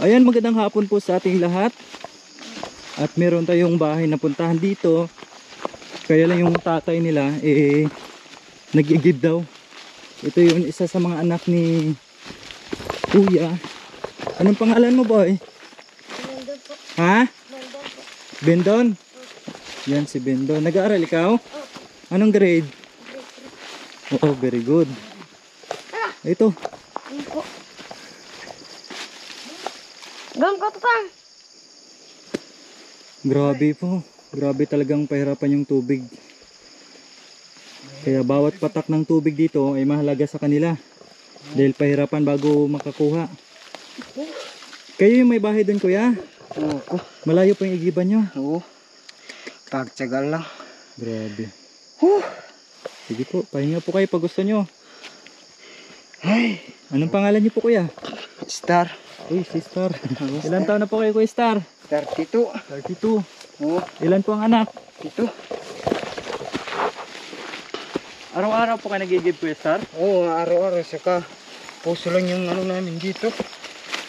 Ayan, magandang hapon po sa ating lahat. At meron tayong bahay na puntahan dito. Kaya lang yung tatay nila nag-igib daw. Ito yung isa sa mga anak ni Kuya. Anong pangalan mo, boy? Bendon po. Ha? Bendon po. Bendon? Yan si Bendon. Nag-aaral ikaw? Anong grade? Oo, very good. Ito. Ano po? Gam ko tutang. Grabe po. Grabe talagang pahirapan yung tubig. Kaya bawat patak ng tubig dito ay mahalaga sa kanila. Dahil pahirapan bago makakuha. Kayo yung may bahay doon, kuya? Oo. Malayo pa yung igiban nyo? Oo. Pagtsagal lang. Grabe. Sige po, pahinga po kayo pag gusto nyo. Ay, Anong pangalan nyo po, kuya? Star. Uy, si Star. Ilan taon na po kayo, kuya Star? 32. 32. Oo. Ilan po ang anak? Ito. Araw-araw po kayo nag-igib, kuya Star? Oo, araw-araw. Saka puso lang yung ano namin dito.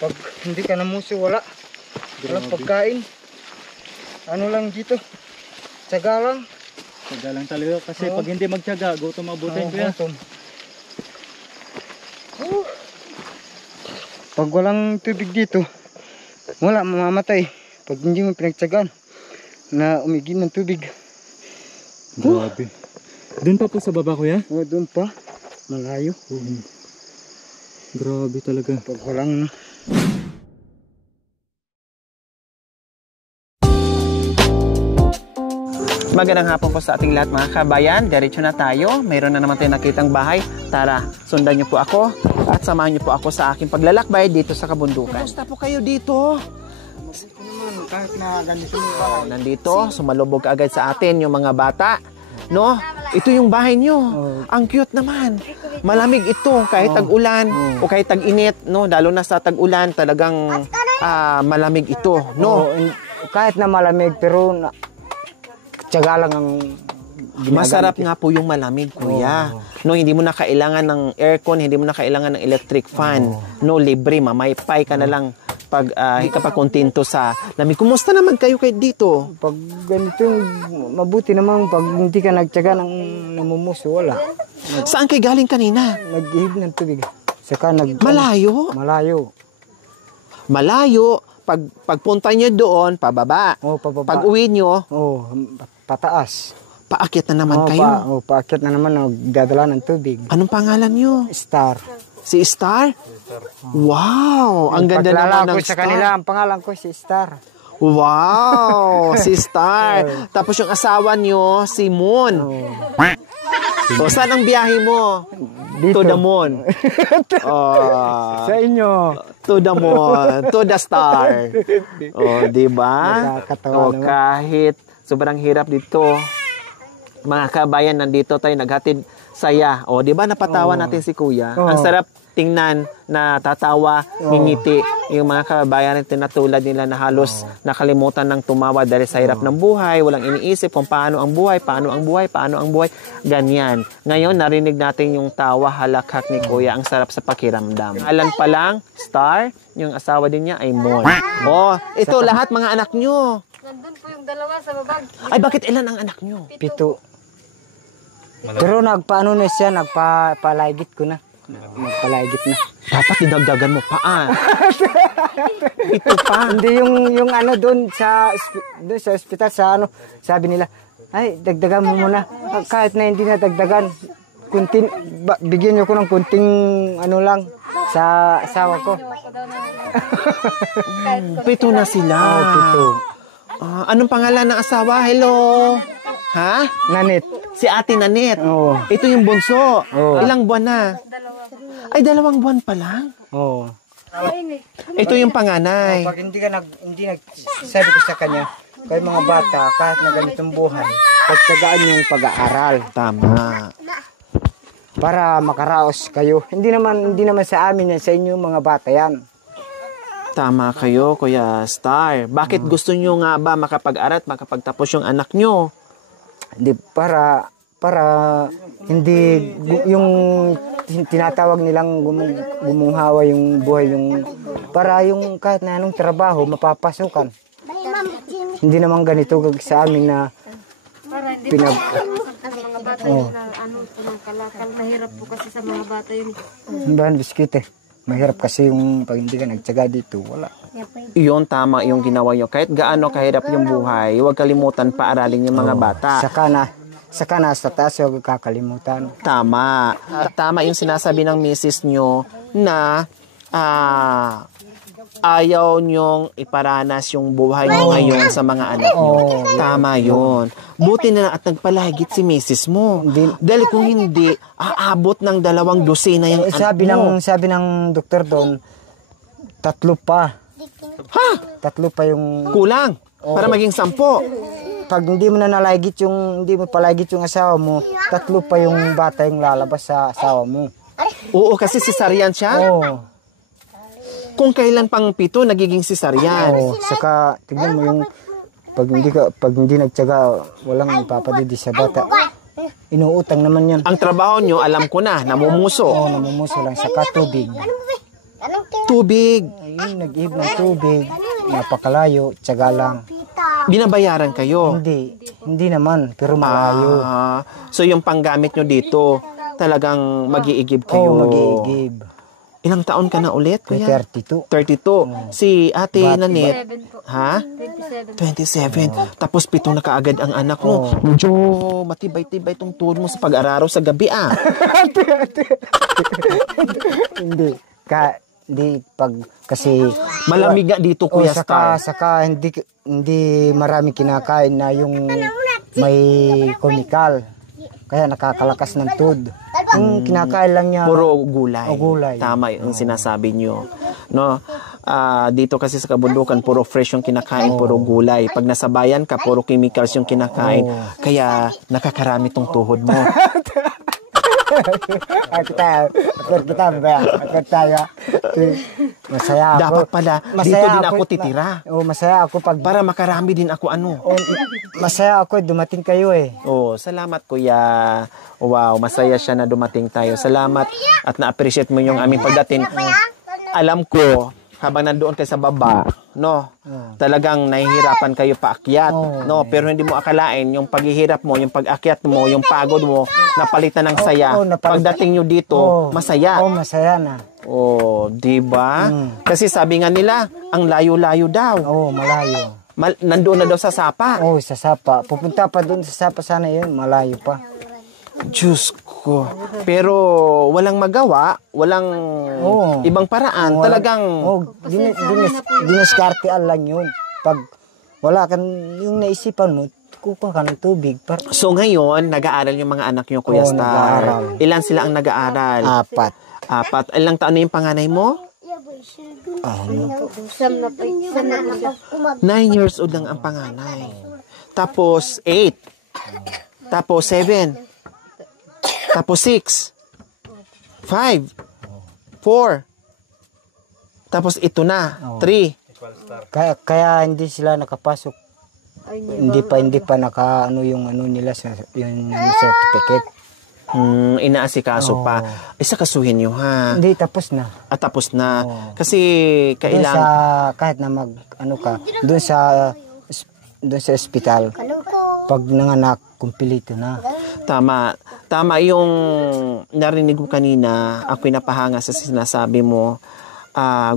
Pag hindi ka namuso, wala. Walang pagkain. Ano lang dito. Tsaga lang. Taga lang talaga kasi Oo. pag hindi magtyaga, gutom mabutin, kuya. gutom. Pag walang tubig dito, wala, mamamatay. Pag hindi mo pinagtsagaan na umigin ng tubig. Grabe. Doon pa po sa baba, kuya? O, doon pa. Malayo. Grabe talaga. Pag walang Magandang hapon po sa ating lahat mga kabayan. Diretso na tayo. Mayroon na naman tayong nakitang bahay. Tara, sundan niyo po ako at samahan niyo po ako sa aking paglalakbay dito sa kabundukan. Kumusta po kayo dito? kahit na ganito mo ba? Nandito, sumalubog agad sa atin yung mga bata. No? Ito yung bahay niyo. Ang cute naman. Malamig ito kahit tag-ulan o kahit tag-init. No? Lalo na sa tag-ulan talagang malamig ito. No? Kahit na malamig pero tiyaga lang ang Masarap nga po yung malamig, kuya. No, hindi mo na kailangan ng aircon, hindi mo na kailangan ng electric fan. No, libre, mamaypay ka na lang kapag kontento sa lamig. Kumusta naman kayo dito? Pag ganito, mabuti naman pag hindi ka nagtiyaga ng namumuso, wala. Saan kayo galing kanina? Nag-ihib ng tubig. Saka Malayo? Malayo. Malayo. Pagpunta nyo doon, pababa. Oh, pababa. Pag uwi nyo, Pataas. paakyat na naman kayo. Paakyat na naman, nagdadala ng tubig. Anong pangalan nyo? Star. Si Star? Wow! Ang ganda naman ng sa Star. kanila, ang pangalan ko si Star. Wow! Si Star. Tapos yung asawa nyo, si Moon. So, saan ang biyahe mo? Dito. To the moon. Sa inyo. To the moon. To the star. Di ba? Nakakatawa naman. Kahit sobrang hirap dito. Mga kabayan, nandito tayo naghatid saya. Di ba napatawa natin si Kuya? Ang sarap tingnan na tatawa, ngingiti yung mga kabayan natin na tulad nila na halos nakalimutan ng tumawa dahil sa hirap ng buhay, walang iniisip kung paano ang buhay, ganyan. Ngayon, narinig natin yung tawa halakhak ni Kuya, ang sarap sa pakiramdam. Alan pa lang, Star, yung asawa din niya ay Mon. Ito lahat mga anak nyo. Nandun po yung dalawa sa babag. Ay, bakit ilan ang anak nyo? 7. Pero nagpaano na siya, nagpalaigit ko na. Nagpalaigit na. Dapat dinagdagan mo pa, Ito pa. Hindi yung ano doon sa ospital sa ano, sabi nila, ay dagdagan mo muna. Kahit na hindi na dagdagan, bigyan niyo ko ng kunting ano lang sa asawa ko. 7 na sila. 7. Anong pangalan ng asawa? Hello? Ha? Nanit. Si Ate Nanet. Oo. Ito yung bunso. Oo. Ilang buwan na? Ay, 2 buwan pa lang? Oo. Ito yung panganay. Pag hindi sabi ko sa kanya, kayo mga bata, kahit na ganitong buhay, pagtsagaan yung pag-aaral. Tama. Para makaraos kayo. Hindi naman sa amin yan, sa inyo mga bata yan. Tama kayo, Kuya Star. Bakit gusto nyo nga ba makapag-aral at makapagtapos yung anak nyo? Hindi, para hindi yung tinatawag nilang gumunghawa yung buhay, yung para yung kahit na anong trabaho mapapasukan. Hindi naman ganito sa amin na Para hindi pinag... sa mga bata yun na ano po ng kalakal. Mahirap po kasi sa mga bata yun. Bahan biskit eh. Mahirap kasi yung pag hindi ka nagtyaga dito, wala. Iyon, tama yung ginawa nyo. Kahit gaano kahirap yung buhay, huwag kalimutan paaralin yung mga bata. Saka na sa taas, huwag kakalimutan. Tama. Tama yung sinasabi ng misis nyo na ayaw nyong iparanas yung buhay nyo ngayon sa mga anak nyo. Tama yun. Buti na lang at nagpalagit si misis mo. Dahil kung hindi, aabot ng 2 dosina yung anak mo. Sabi ng doktor doon, 3 pa. Ha? 3 pa yung... Kulang. Para maging 10. Pag hindi mo na nalagit hindi mo palagit yung asawa mo, 3 pa yung bata yung lalabas sa asawa mo. Oo, kasi cesarean siya. Oo. Kung kailan pang 7, nagiging cesarean. Oo. Saka, tignan mo yung, pag hindi nagtyaga, walang ipapadidi sa bata. Inuutang naman yan. Ang trabaho nyo, alam ko na, namumuso. Oo, namumuso lang. Saka tubig. Tubig. Ayun, nag-ihip ng tubig. Napakalayo, tyaga lang. Binabayaran kayo. Hindi naman, pero malayo. So yung panggamit nyo dito, talagang mag-iigib kayo. Oo, mag-iigib. Ilang taon ka na ulit, May kuya? 32. 32. Si ate Nanit, 27 po. ha? 27. 27. Tapos 7 na kaagad ang anak mo. Medyo matibay-tibay itong tuhod mo sa pag-araro sa gabi, Hindi. Hindi kasi Malamig nga dito, Kuya Star. saka hindi marami kinakain na yung may chemical. Kaya nakakalakas ng tuhod. Yung kinakain lang niya Puro gulay. O, gulay. Tama yung sinasabi nyo. No? Dito kasi sa kabundukan, puro fresh yung kinakain, puro gulay. Pag nasa bayan ka, puro chemicals yung kinakain. Kaya nakakarami tong tuhod mo. Masaya ako. Dapat pala, dito din ako titira. Masaya ako pag Para makarami din ako masaya ako dumating kayo eh. Salamat kuya. Wow, masaya siya na dumating tayo. Salamat at na-appreciate mo yung aming pagdating. Alam ko, habang nandoon kayo sa baba, talagang nahihirapan kayo paakyat, pero hindi mo akalain yung paghihirap mo, yung pag-akyat mo, yung pagod mo, napalitan ng saya. Pagdating nyo dito, masaya. Masaya na. Di ba? Kasi sabi nga nila, ang layo-layo daw. Malayo. Nandoon na daw sa Sapa. Sa Sapa. Pupunta pa doon sa Sapa sana yun, malayo pa. Diyos ko. Pero walang magawa, walang ibang paraan. Talagang diniskartean lang yun. Pag wala kang yung naisipan mo, kukuha ka ng tubig. So ngayon, nag-aaral yung mga anak nyo, Kuya Star. Nag-aaral. Ilan sila ang nag-aaral? 4. Ilang taon na yung panganay mo? 9 years old lang ang panganay. Tapos 8. Tapos 7. Tapos 6. 5. 4. Tapos ito na. 3. Kaya hindi sila nakapasok. Hindi pa naka yung nila yung certificate. Inaasikaso pa. Isa kasuhin nyo ha. Hindi, tapos na. Tapos na. Kasi kailangan... Kahit na doon sa ospital, pag nanganak, kumpilito na. Tama. Tama yung narinig ko kanina, ako'y napahanga sa sinasabi mo,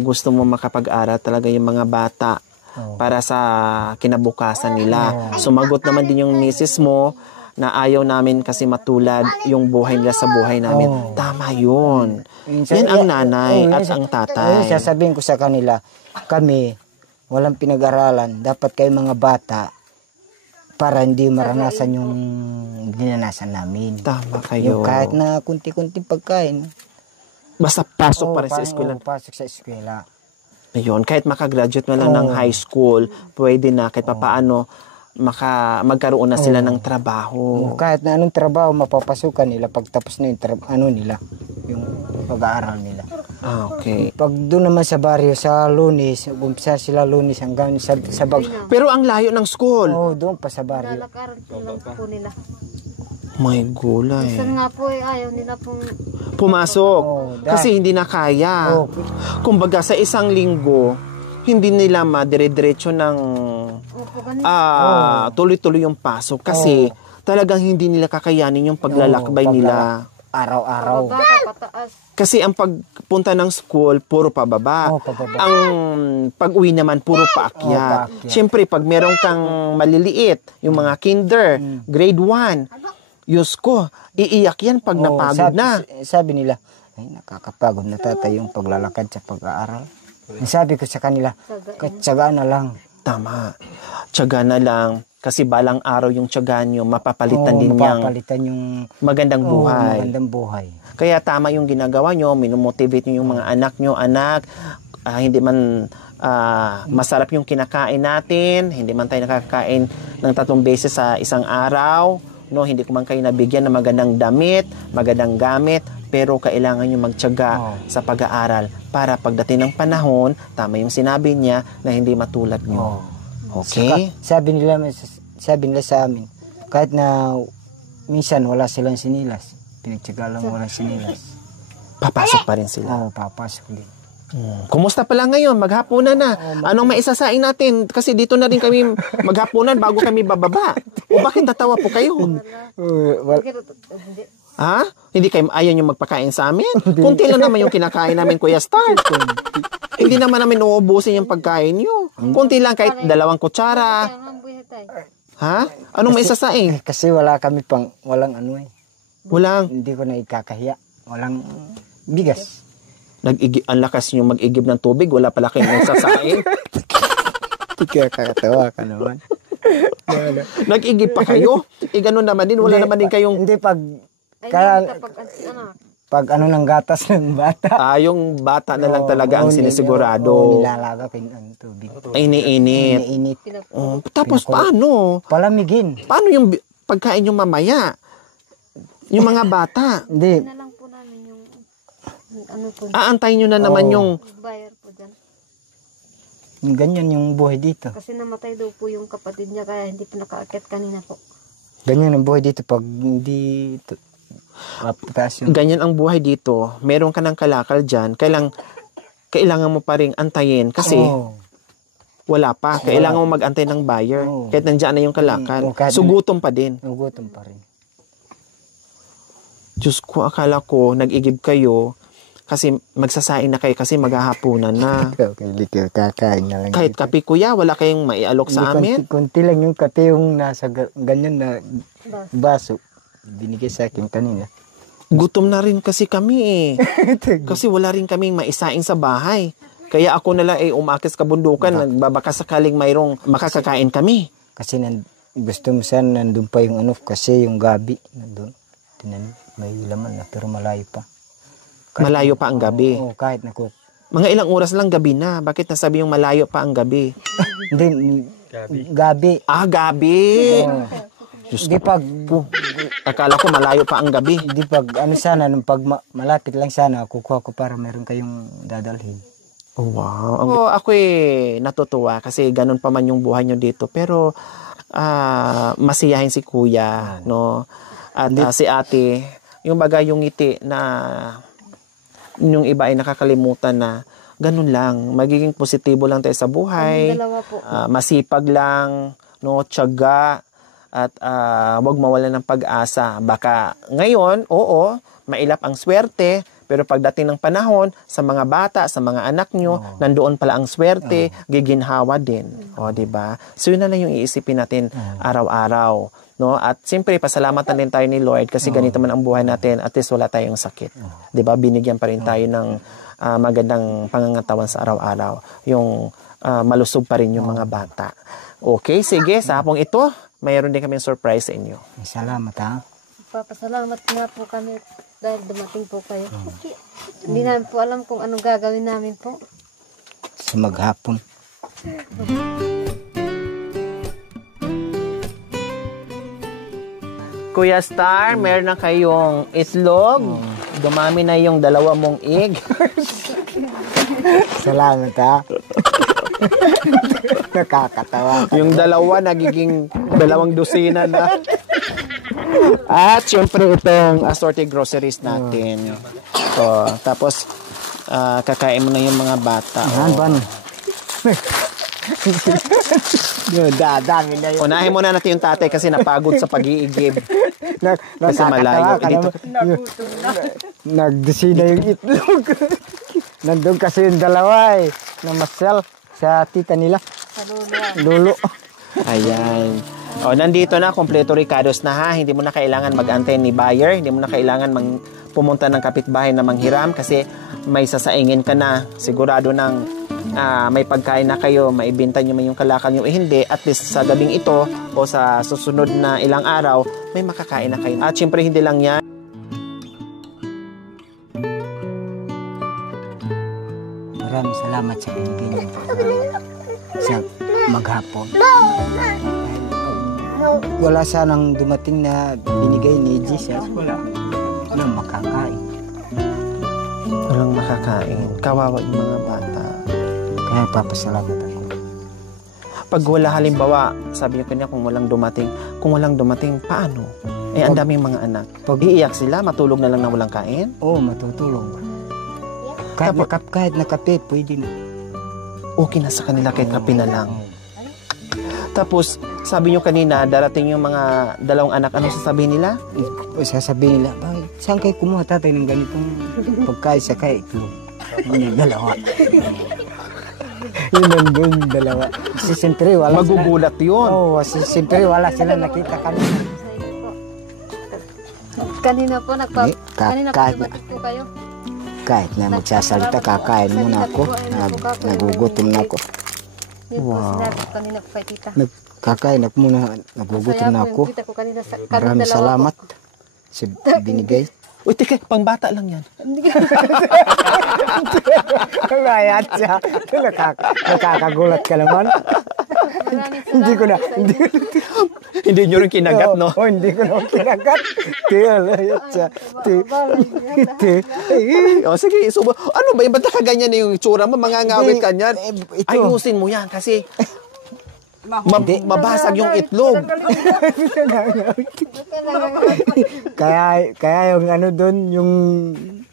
gusto mo makapag-aral talaga yung mga bata para sa kinabukasan nila. Sumagot naman din yung misis mo, na ayaw namin kasi matulad yung buhay nila sa buhay namin. Tama yun. Yan ang nanay at ang tatay. Sasabihin ko sa kanila, kami, walang pinag-aralan. Dapat kayo mga bata para hindi maranasan yung dinanasan namin. Tama kayo. Yung kahit na kunti-kunting pagkain. Basta pasok pa rin sa eskwela. Pasok sa eskwela. Ayun, kahit makagraduate mo lang ng high school, pwede na kahit papaano magkaroon na sila ng trabaho. Kahit na anong trabaho mapapasukan nila pagtapos na yung yung pag-aaral nila. Okay. Pag doon naman sa baryo, sa Lunes, umpisa sila Lunes hanggang sa Pero ang layo ng school. doon pa sa baryo. Lalakaran po lang po nila. May gulay. Minsan nga po ayaw nila pong Pumasok. Oh, Kasi hindi na kaya. Oh. Kumbaga sa isang linggo, hindi nila madire-diretso ng opo ganun. tuloy-tuloy yung pasok. Kasi talagang hindi nila kakayanin yung paglalakbay nila. Araw-araw. Pababa, pataas. Kasi ang pagpunta ng school, puro pababa. Pababa. Ang pag-uwi naman, puro paakyat. paakyat. Siyempre, pag meron kang maliliit, yung mga kinder, grade 1, Diyos ko, iiyak yan pag napagod na. Sabi nila, ay nakakapagod na tatay yung paglalakad sa pag-aaral. Sabi ko sa kanila, tsagaan na lang. Tama. Tiyaga na lang. Kasi balang araw yung tiyaga nyo, mapapalitan din niyang mapapalitan yung magandang buhay. magandang buhay. Kaya tama yung ginagawa nyo, minumotivate nyo yung mga anak nyo, hindi man masarap yung kinakain natin, hindi man tayo nakakain ng 3 beses sa isang araw, no, hindi ko man kayo nabigyan ng magandang damit, magandang gamit, pero kailangan nyo magtiyaga sa pag-aaral para pagdating ng panahon, tama yung sinabi niya na hindi matulad nyo. Okay? Sabi nila sa amin, kahit na minsan wala silang sinilas, pinagtiyaga lang wala sinilas. Papasok pa rin sila. Oo, papasok din. Kumusta pala ngayon? Maghapunan na. Anong maisasain natin? Kasi dito na rin kami maghapunan bago kami bababa. O bakit tatawa po kayo? Ha? Hindi kayo ayaw nyo magpakain sa amin? Kunti lang naman yung kinakain namin, Kuya Star. Hindi naman namin uubusin yung pagkain nyo. Kunti lang kahit 2 kutsara. Ha? Anong maisasain? Kasi wala kami walang ano eh. Walang. Hindi ko na ikakahiya. Walang bigas. Ang lakas nyo mag-igib ng tubig, wala pala kayong maisasain. Kaya kakatawa ka naman. Nag-igib pa kayo? Gano'n naman din, wala naman din kayong... Hindi pag ano ng gatas ng bata. Yung bata na lang talaga ang sinisigurado. Nilalaga ko yung tubig. Iniinit. Iniinit. Tapos paano? Palamigin. Paano yung pagkain yung mamaya? Yung mga bata? Hindi. Na lang po namin yung ano po. Aantayin nyo na naman yung... Bayar po dyan. Ganyan yung buhay dito. Kasi namatay daw po yung kapatid niya kaya hindi pa nakaakit kanina po. Ganyan ang buhay dito pag hindi taas yung... Ganyan ang buhay dito. Meron ka ng kalakal dyan. Kailangan mo pa rin antayin kasi wala pa. Kailangan mo mag-antay ng buyer. Kahit nandiyan na yung kalakal. Sugutom pa din. Sugutom pa rin. Diyos ko, akala ko nag-igib kayo kasi magsasain na kayo kasi maghahapunan na. Kakain na lang. Kahit kape, kuya, wala kayong maialok sa amin? Kunti lang yung kape yung nasa ganyan na baso. Binigay sa akin kanina. Gutom na rin kasi kami eh. Kasi wala rin kaming maisaing sa bahay. Kaya ako na lang umakis kabundukan, nagbabaka sakaling mayroong makakakain kami. Kasi gusto mo sana nandun pa yung ano, kasi yung gabi nandun. Tinan, may laman na pero malayo pa. Malayo pa ang gabi. Oo, kahit naku. Mga ilang oras lang gabi na. Bakit nasabi yung malayo pa ang gabi? Hindi, gabi. Gabi! Hindi pag... Akala ko malayo pa ang gabi. Hindi pag ano sana, nung pag malapit lang sana, kukuha ko para meron kayong dadalhin. Oh, wow. Ako natutuwa kasi ganun pa man yung buhay nyo dito. Pero masiyahin si kuya, no? At si ate, yung bagay yung ngiti na yung iba ay nakakalimutan na ganun lang. Magiging positibo lang tayo sa buhay. Dalawa po. Masipag lang, no? Tiyaga. At wag mawalan ng pag-asa. Baka ngayon, oo, mailap ang swerte, pero pagdating ng panahon, sa mga bata, sa mga anak nyo, nandoon pala ang swerte, giginhawa din. O, diba? So, yun na lang yung iisipin natin araw-araw. No? At siyempre, pasalamatan din tayo ni Lord kasi ganito man ang buhay natin, at least wala tayong sakit. Diba? Binigyan pa rin tayo ng magandang pangangatawan sa araw-araw. Yung malusog pa rin yung mga bata. Okay, sige, sa hapong ito, mayroon din kami surprise sa inyo. Salamat ha. Papasalamat nga po kami dahil dumating po kayo. Hindi namin po alam kung anong gagawin namin po. Sa maghapon. Kuya Star, meron na kayong itlog. Dumami na yung 2 mong egg. Salamat ha. Nakakatawa. Yung 2 nagiging 2 dosina na. At syempre itong assorted groceries natin. So, tapos kakain mo na yung mga bata. Yan ba? Dadami na yun. Unahin muna natin yung tatay kasi napagod sa pag-iigib. Kasi malayo. Dito. Nagdesina yung itlog. Nandun kasi yung dalawa na Marcel sa tita nila. Sa Lulo. Ayan. O, nandito na, kompleto Ricardos na ha. Hindi mo na kailangan mag-antay ni buyer. Hindi mo na kailangan pumunta ng kapitbahay na manghiram kasi may sasaingin ka na. Sigurado ng may pagkain na kayo, maibenta nyo man yung kalakal nyo. Hindi, at least sa gabing ito o sa susunod na ilang araw, may makakain na kayo. At syempre, hindi lang yan. Maraming salamat sa binigay niyo sa maghapon. Wala sanang dumating na binigay ni Jesus. Walang makakain. Walang makakain. Kawawa yung mga bata. Kaya papasalamat ako. Pag wala halimbawa, sabi niyo kanya kung walang dumating, paano? Eh, ang daming mga anak. Iiyak sila, matulog na lang na walang kain? Oo, matutulong. Kahit nakape, pwede na. Okay na sa kanila kahit kape na lang. Tapos, sabi niyo kanina, darating yung mga dalawang anak. Ano sasabihin nila? Sasabihin nila, saan kayo kumuha tatay ng ganitong pagkain sa kayo itlog? Yun yung dalawa. Yun dalawa. Kasi siyempre wala Magugulat yun. Oo, siyempre wala sila nakita kanina. Kanina po, kanina po kahit- dumating po kayo. Kahit na magsasalita, kakain muna ako. Nagugutom na ako. Yun po, sinabi ko kanina po kay tita. Kakain ako muna, nagugutom na ako. Kita ko kanina sa Maraming salamat sa binigay. Uy, teka, pangbata lang yan. Kaya siya. Nakakagulat ka naman. Hindi ko na. Hindi nyo rin kinagat, no? Oo, hindi ko na kinagat. Layat siya. O, sige, subo. Ano ba? Ba't nakaganyan na yung itsura mo? Mangangawit ka niyan. Ito. Ayusin mo yan kasi mabasag yung itlog. Kaya yung ano doon, yung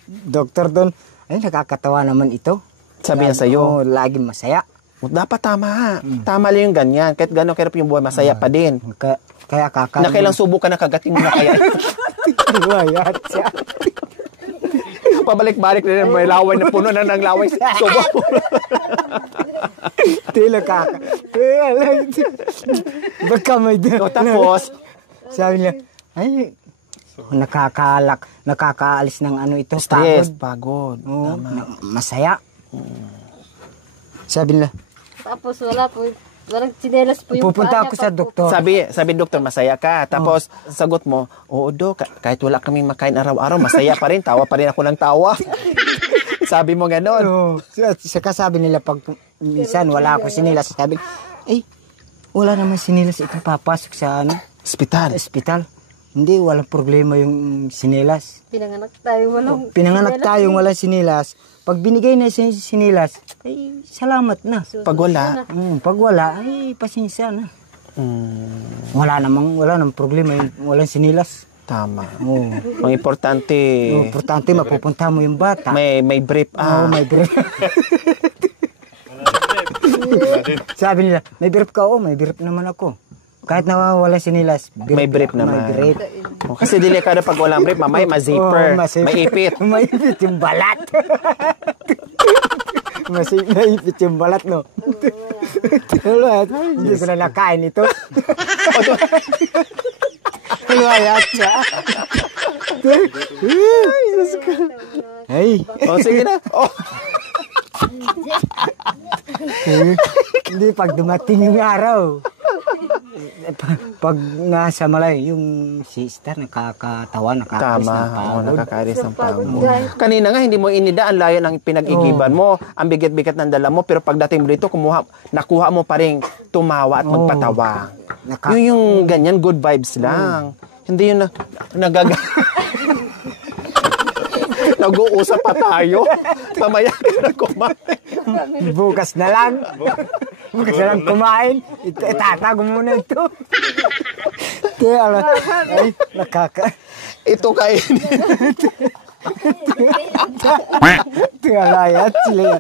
doktor doon, ay nakakatawa naman ito. Sabi niya sa'yo. Oo, laging masaya. Dapat tama ha. Tama lang yung ganyan. Kahit gano'n kahirap yung buhay, masaya pa din. Kaya kakain. Nakailang subo ka na kagating mo na kaya. Layat siya. Pabalik-balik na may laway na puno na ng laway. Subo. Tila kaka. Baka may So, tapos, sabi niya, ay, nakakaalis ng ano ito. stress, pagod. Oo, masaya. Sabi nila, Tapos wala po, walang tsinelas po yung pupunta paa ako niya sa pag- doktor. Sabi doktor, masaya ka. Tapos, sagot mo, oo do, kahit wala kaming makain araw-araw, masaya pa rin. Tawa pa rin ako ng tawa. Sabi mo ganon. Oo. Saka sabi nila, pag minsan wala ako sinilas, sabi, ay, wala naman sinilas ito papasok sa Hospital. ospital. Hindi, walang problema yung sinilas. Pinanganak tayo walang Pinanganak tayong walang sinilas. Pag binigay na yung sinilas, ay, salamat na. Pag wala, Pag wala, ay, pasensya na. Wala namang problema yung walang sinilas. tama. Oo. Ang importante, Importante, mapupunta mo yung bata. may brief. Oo, may brief. Sabi nila, may brief ka? Oo, may brief naman ako. Kahit nawawala sinilas, May brief naman. May brief. Kasi delikado pag walang brief, mamay, ma-zipper, Oo, maipit. Maipit yung balat. Maipit yung balat, no? Hindi ko na nakain ito. Hayat siya. Ay. O, sige na. Oh. Hindi, pag dumating yung araw. Pag nasa malay, yung sister nakakatawa, nakakaalis Tama. ng Oo, pagod. nakakaalis ng Pagod, pagod. guys. Kanina nga, hindi mo inida ang layo ng pinag-igiban mo. Ang bigat-bigat ng dala mo. Pero pagdating mo dito, nakuha mo pa rin tumawa at magpatawa. Yun yung ganyan, good vibes lang. Hindi yung nag-uusap pa tayo. Mamaya ka na kumain. Bukas na lang. Magkasalang kumain. Itatago muna ito. Kaya ay, nakaka. Ito kain. Tingnan sila.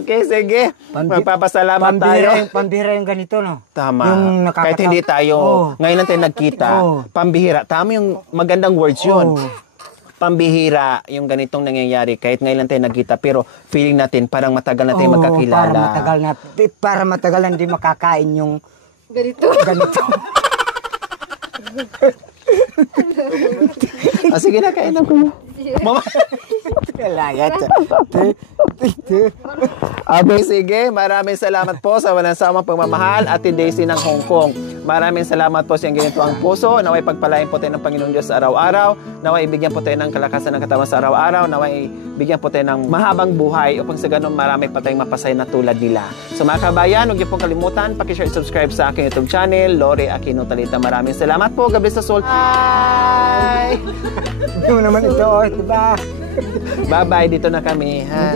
Okay, sige. Magpapasalamat tayo. Pambihira yung ganito, no? Tama. Yung Kahit hindi tayo, ngayon lang tayo nagkita. Pambihira. Tama yung magandang words yun. Pambihira yung ganitong nangyayari. Kahit ngayon lang tayo nagkita. Pero feeling natin parang matagal na tayo magkakilala. Para matagal na hindi makakain yung Ganito. Sige na, kainan ko. Mama. Layat. Okay, sige. Maraming salamat po sa walang samang pagmamahal, Ate Daisy ng Hong Kong. Maraming salamat po sa iyong ginito ang puso. Naway pagpalain po tayo ng Panginoon Diyos sa araw-araw. Naway bigyan po tayo ng kalakasan ng katawan sa araw-araw. Naway bigyan po tayo ng mahabang buhay upang sa ganun marami pa tayong mapasaya na tulad nila. So mga kabayan, huwag niyo pong kalimutan, pakishare at subscribe sa aking YouTube channel, Lori Aquino Talita. Maraming salamat po. God bless us all. Bye! Yung naman ito, diba? Bye-bye. Dito na kami, ha?